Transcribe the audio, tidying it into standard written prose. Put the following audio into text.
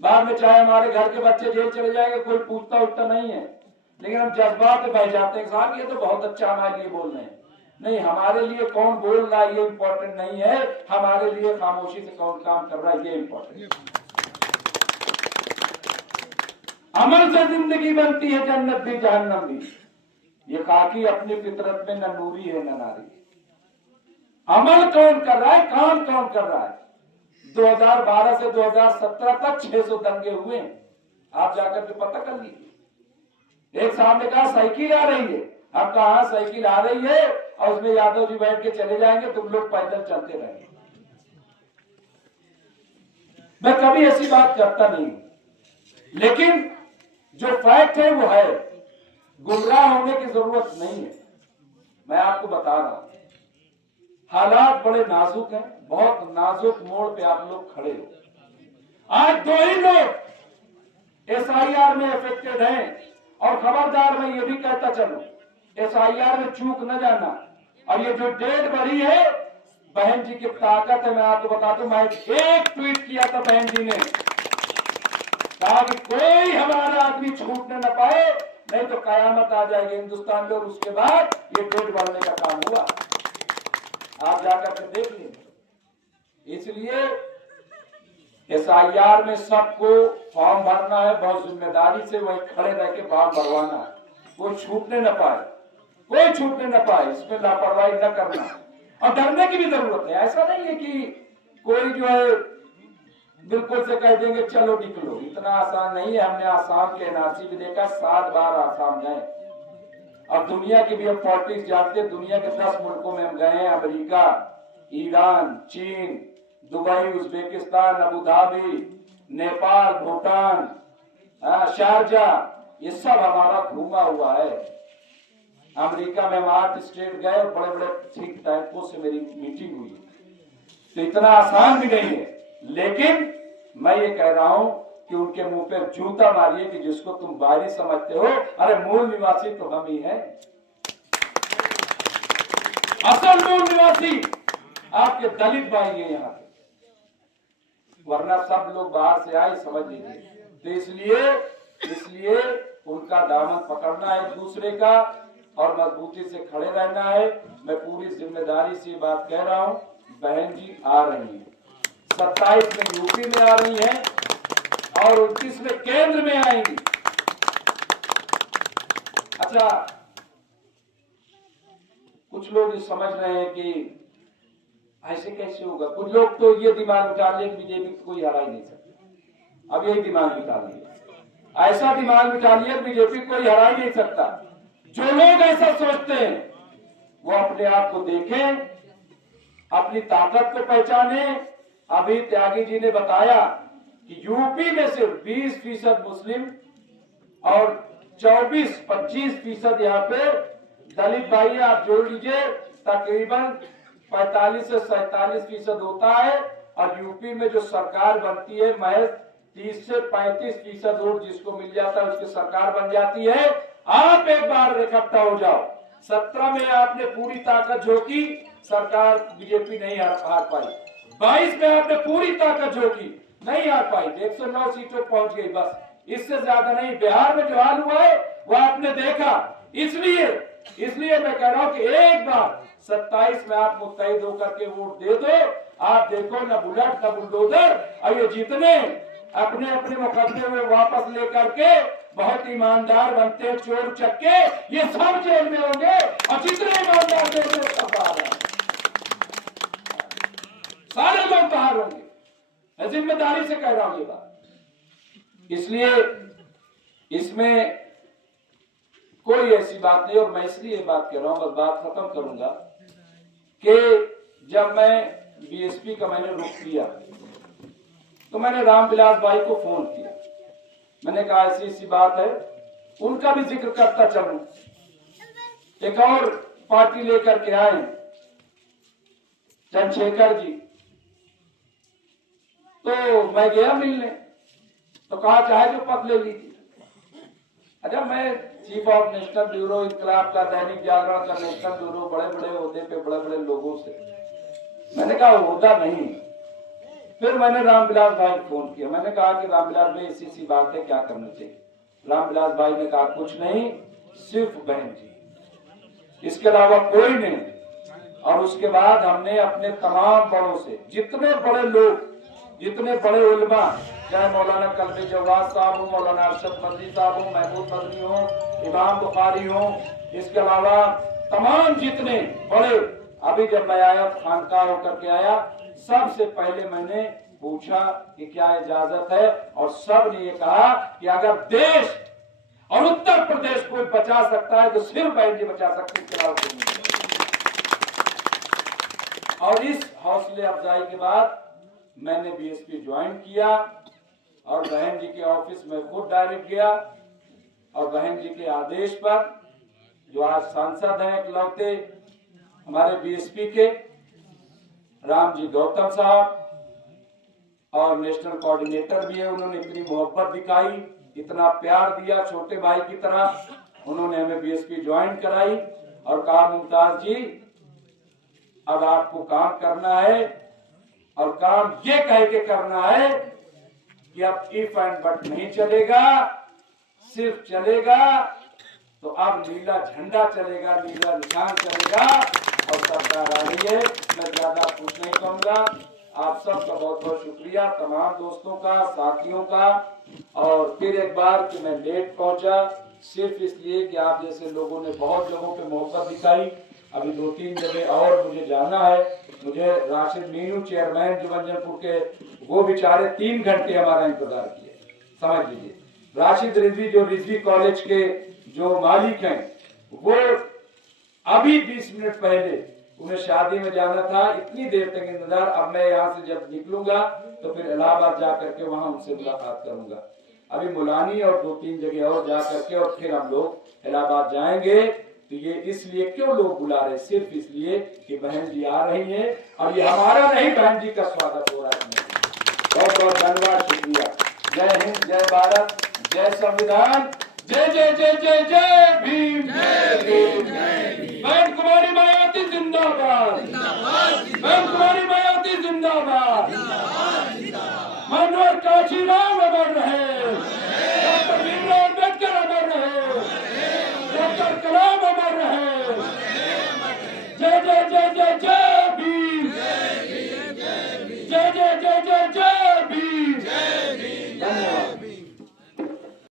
बाद में चाहे हमारे घर के बच्चे जेल चले जाएंगे, कोई पूछता उठता नहीं है, लेकिन हम जज्बात पे बह जाते हैं, साहब ये तो बहुत अच्छा हमारे लिए बोल रहे हैं। नहीं, हमारे लिए कौन बोल रहा है ये इंपॉर्टेंट नहीं है, हमारे लिए खामोशी से कौन काम कर रहा है ये इंपॉर्टेंट। अमल से जिंदगी बनती है, जन्नत भी जहन्नम भी। ये खाकी अपनी फितरत में न नूरी है न नारी। अमल कौन कर रहा है, काम कौन कर रहा है। 2012 से 2017 तक 600 दंगे हुए, आप जाकर के पता कर लीजिए। एक साहब ने कहा साइकिल आ रही है, आप कहा साइकिल आ रही है और उसमें यादव जी बैठ के चले जाएंगे, तुम लोग पैदल चलते रहेंगे। मैं कभी ऐसी बात करता नहीं, लेकिन जो फैक्ट है वो है, गुमराह होने की जरूरत नहीं है। मैं आपको बता रहा हूं, हालात बड़े नाजुक हैं, बहुत नाजुक मोड़ पे आप लोग खड़े हो। आज 2 ही लोग एसआईआर में अफेक्टेड हैं, और खबरदार मैं ये भी कहता चलूं, एसआईआर में चूक न जाना। और ये जो डेट बढ़ी है, बहन जी की ताकत है, मैं आपको बता दूं, मैं एक ट्वीट किया था, बहन जी ने कहा कि कोई हमारा आदमी छूटने न पाए, नहीं तो कयामत आ जाएगी हिंदुस्तान में। और उसके बाद ये डेट बढ़ने का काम हुआ, आप जाकर के देख लीजिए। इसलिए एसआईआर में सबको फॉर्म भरना है, बहुत जिम्मेदारी से वही खड़े रह के फॉर्म भरवाना है, कोई छूटने न पाए, कोई छूटने न पाए, इसमें लापरवाही न करना। और डरने की भी जरूरत है, ऐसा नहीं है कि कोई जो है बिल्कुल से कह देंगे चलो निकलो, इतना आसान नहीं है। हमने आसाम के एनआरसी भी देखा, 7 बार आसाम गए। अब दुनिया की भी हम पॉलिटिक्स जानते हैं, दुनिया के 10 मुल्कों में हम गए हैं, अमेरिका, ईरान, चीन, Dubai, Uzbekistan, Abu Dhabi, Nepal, Bhutan, Sharjah, ये सब हमारा घूमा हुआ है। अमेरिका में हम 8 स्टेट गए, बड़े बड़े थिंक टैंकों से मेरी मीटिंग हुई। तो इतना आसान भी नहीं है, लेकिन मैं ये कह रहा हूं कि उनके मुंह पे जूता मारिए कि जिसको तुम बाहरी समझते हो, अरे मूल निवासी तो हम ही हैं। असल मूल निवासी आपके दलित भाई हैं यहाँ पे, वरना सब लोग बाहर से आए, समझ लीजिए। तो इसलिए उनका दामन पकड़ना है एक दूसरे का, और मजबूती से खड़े रहना है। मैं पूरी जिम्मेदारी से बात कह रहा हूं, बहन जी आ रही है, 27 में यूपी में आ रही है और 29 में केंद्र में आएंगी। अच्छा, कुछ लोग ये समझ रहे हैं कि ऐसे कैसे होगा। कुछ लोग तो ये दिमाग बिठा लिया कि बीजेपी को कोई हरा ही नहीं सकता। अब यही दिमाग बिठा लिया, ऐसा दिमाग बिठा लिया बीजेपी को कोई हरा ही नहीं सकता। जो लोग ऐसा सोचते हैं वो अपने आप को देखें, अपनी ताकत को पहचाने। अभी त्यागी जी ने बताया कि यूपी में सिर्फ 20% मुस्लिम और 24-25% यहाँ पे दलित भाई, आप जोड़ लीजिए, तकरीबन 45 से 47% होता है। और यूपी में जो सरकार बनती है, महज 30 से 35% वोट जिसको मिल जाता है उसकी सरकार बन जाती है। आप एक बार इकट्ठा हो जाओ, 17 में आपने पूरी ताकत झोंकी, सरकार बीजेपी नहीं हार पाई। 22 में आपने पूरी ताकत झोंकी, नहीं हार पाई, 109 सीटों पहुंच गई, बस, इससे ज्यादा नहीं। बिहार में जो हाल हुआ है वो आपने देखा। इसलिए मैं कह रहा हूं कि एक बार 27 में आप मुस्तैद होकर के वोट दे दो। आप देखो, न बुलेट न बुलडोजर, और ये जितने अपने अपने मुकदमे में वापस लेकर के बहुत ईमानदार बनते हैं, चोर चक्के, ये सब जेल में होंगे। और जितने ईमानदार देते सब बाहर हैं, सारे लोग बाहर होंगे। मैं जिम्मेदारी से कह रहा हूं ये बात। इसलिए इसमें कोई ऐसी बात नहीं। और मैं इसलिए बात कर रहा हूं, बस बात खत्म करूंगा, कि जब मैं बीएसपी का मैंने रुख किया तो मैंने रामविलास भाई को फोन किया। मैंने कहा ऐसी बात है, उनका भी जिक्र करता चलूं। एक और पार्टी लेकर के आए चंद्रशेखर जी, तो मैं गया मिलने, तो कहा चाहे जो पद ले लीजिए। अच्छा, मैं चीफ ऑफ नेशनल ब्यूरो, इंकलाब का, दैनिक जागरण का नेशनल ब्यूरो, बड़े बड़े ओहदे पे बड़े बड़े लोगों से, मैंने कहा ओहदा नहीं, फिर मैंने रामविलास भाई को फोन किया, मैंने कहा कि रामविलास भाई ऐसी सी बात है, क्या करना चाहिए। रामविलास भाई ने कहा कुछ नहीं, सिर्फ बहन जी, इसके अलावा कोई नहीं। और उसके बाद हमने अपने तमाम बड़ों से, जितने बड़े लोग, जितने बड़े उलमा, चाहे मौलाना कल्बे जवाद साहब हो, मौलाना अरशद मदनी साहब हो, महमूद मदनी हो, इमाम बुखारी हो, इसके अलावा तमाम जितने बड़े, अभी जब मैं आया खानकाह होकर के आया, सबसे पहले मैंने पूछा कि क्या इजाजत है, और सब ने ये कहा कि अगर देश और उत्तर प्रदेश को बचा सकता है तो सिर्फ बहन जी बचा सकते हैं। और इस हौसले अफजाई के बाद मैंने बीएसपी ज्वाइन किया और बहन जी के ऑफिस में खुद डायरेक्ट गया, और बहन जी के आदेश पर, जो आज सांसद हैं इकलौते हमारे बीएसपी के, राम जी गौतम साहब, और नेशनल कोऑर्डिनेटर भी है, उन्होंने इतनी मोहब्बत दिखाई, इतना प्यार दिया, छोटे भाई की तरह उन्होंने हमें बीएसपी ज्वाइन कराई और कहा मुमताज जी अब आपको काम करना है, और काम ये कह के करना है कि अब इफ एंड बट नहीं चलेगा, सिर्फ चलेगा तो अब नीला झंडा चलेगा, नीला निशान चलेगा और सरकार आ रही है। मैं ज्यादा कुछ नहीं कहूंगा। आप सबका बहुत बहुत शुक्रिया, तमाम दोस्तों का, साथियों का। और फिर एक बार कि मैं लेट पहुंचा सिर्फ इसलिए कि आप जैसे लोगों ने बहुत लोगों पे मोहब्बत दिखाई। अभी 2-3 जगह और मुझे जाना है। मुझे राशिद मीनू चेयरमैन जुमंजनपुर के, वो बेचारे 3 घंटे हमारा इंतजार किए, समझ लीजिए। राशिद रिजवी, जो रिजवी कॉलेज के जो मालिक हैं, वो अभी 20 मिनट पहले उन्हें शादी में जाना था, इतनी देर तक इंतजार। अब मैं यहाँ से जब निकलूंगा तो फिर इलाहाबाद जा करके वहां उनसे मुलाकात करूंगा। अभी मुलानी और 2-3 जगह और जा करके और फिर हम लोग इलाहाबाद जाएंगे। तो ये इसलिए क्यों लोग बुला रहे, सिर्फ इसलिए कि बहन जी आ रही हैं, और ये हमारा नहीं, बहन जी का स्वागत हो रहा है। बहुत बहुत धन्यवाद, शुक्रिया। जय हिंद, जय भारत, जय संविधान, जय जय जय जय जय भीम, जय भीम, जय भीम। बहन कुमारी माया